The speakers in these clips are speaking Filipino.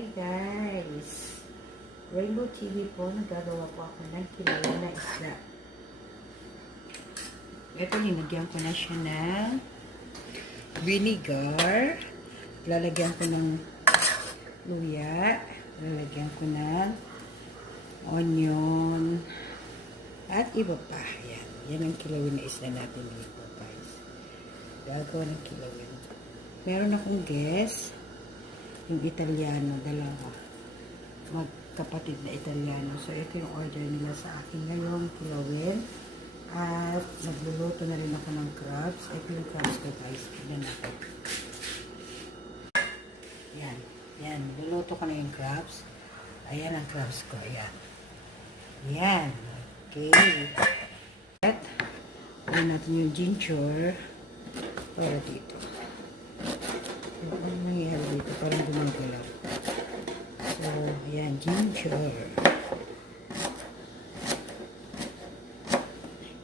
Hi guys! Rainbow TV po, nagagawa po ako ng kilala na isda. Ito, linagyan ko na siya ng vinegar. Lalagyan ko ng luya. Lalagyan ko ng onion. At iba pa. Yan. Yan ang kilawin na isda natin dito guys. Gagawa ng kilawin. Meron akong guess. Yung Italiano, dalawa. Magkapatid na Italiano. So, ito yung order nila sa akin ngayon, kilawin. At nagluluto na rin ako ng crabs. Ito yung crabs ko guys. Tignan natin. Yan. Yan. Luluto ko na yung crabs. Ayan ang crabs ko. Ayan. Yan. Okay. At, ayan natin yung ginger. Para dito. Ano nangyayari dito? Parang gumagalaw. So, ayan, ginger.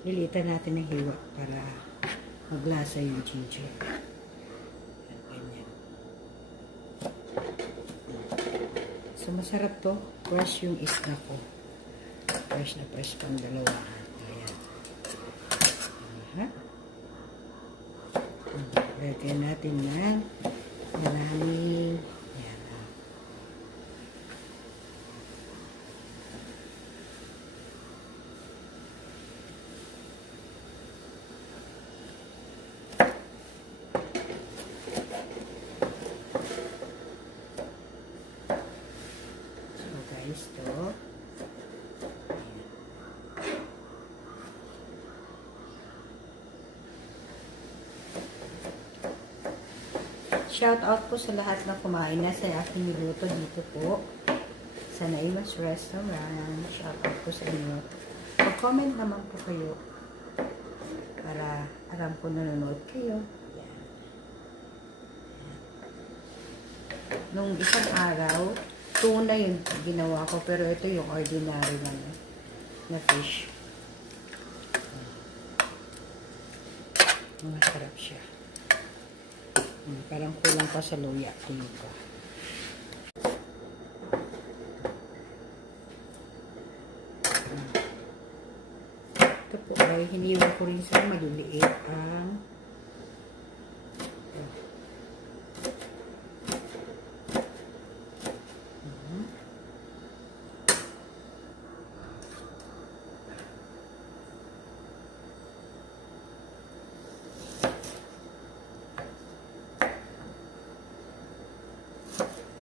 Lilitan natin ng hiwa para maglasa yung ginger. Ganyan. So, masarap to. Fresh yung isda ko. Fresh na fresh pang dalawahan. Ayan. Lagyan natin ng maraming yan. So guys, to shout out po sa lahat na kumain na sa aking niluto dito po sa Naimas Restaurant. Shout out po sa inyo. Mag-comment naman po kayo para alam po nanonood kayo. Yan. Nung isang araw, tuna yung ginawa ko, pero ito yung ordinary na fish. Masarap siya. Parang kulang pa sa luya. Tingin ko. Ito po ay hiniwa ko rin sa maliliit ang